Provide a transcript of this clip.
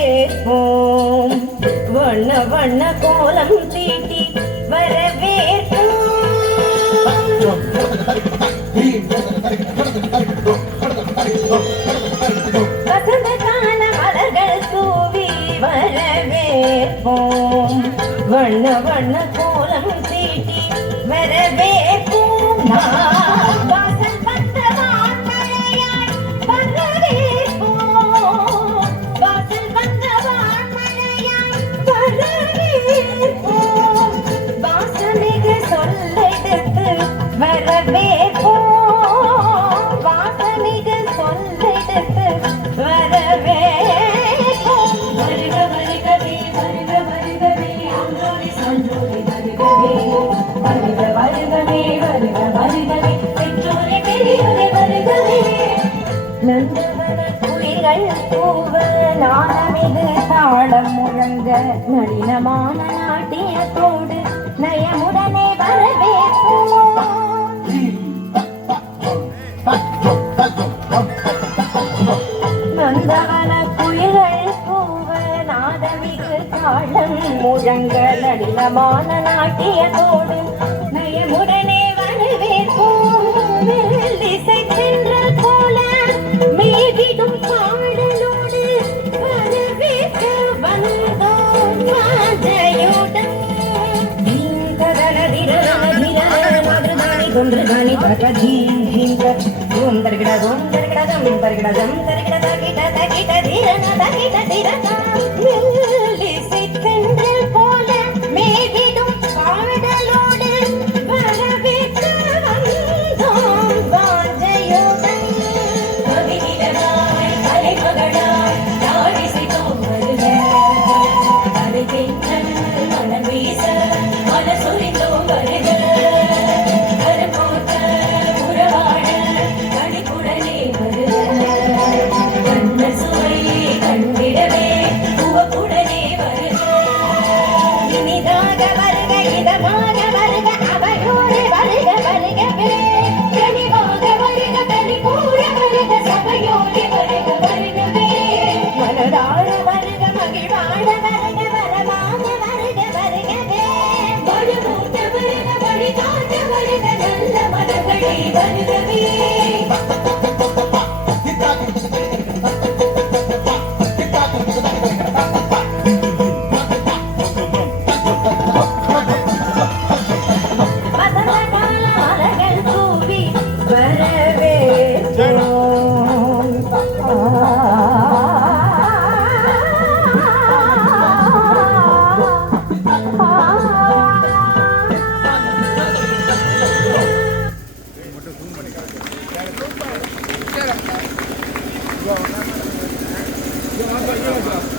வரவேற்போம் வண்ண வண்ண கோலம் தீட்டி வரவேற்போம் வசந்த கால மலர்கள் தூவி வரவேற்போம் வண்ண வண்ண கோலம் தீட்டி வரவேற்போம் வாசல் வந்த வான்மழையாய் வரவேற்போம் வாசல் வந்த வான்மழையாய் வரவேற்போம் வாசமிகு சொல்லெடுத்து வரவேற்போம் வாசமிகு சொல்லெடுத்து வரவேற்போம் வருக வருகவே வருக வருகவே அன்றோடி சன்றோடி வருகவே வருக வருகவே வருக வருகவே பெற்றோரை பெரியோரை வருகவே நந்தவன குயில்கள் பூவ நாணமிகு தாளம் முழங்க நளினமான நாட்டியத்தோடு நயமுடனே வரவேற்போம் நந்தவன குயில்கள் பூவ நாதமிகு தாளம் முழங்க நளினமான நாட்டியத்தோடு நயமுடனே வரவேற்போம் திசை சென்றல் போல மேகிடும் பாடலோடு வரவேற்க வந்தோம் வாஞ்சையுடன் தொன்றுதானி தகதி ஓம் தருகிட ஓம் தருகிட தம் தருகிட தம் தருகிட தகிட தகிட தீரன தகிட தீரன மெல்லிசை தென்றல் போல மேகிடும் பாடலோடு வரவேற்க வந்தோம் வாஞ்சையுடன் கவிஞராய் கலைமகளாய் நாடிசைத்தோம் வருக அதை தென்றல் மனம் வீச மனசொலித்தோம் வருக Yo,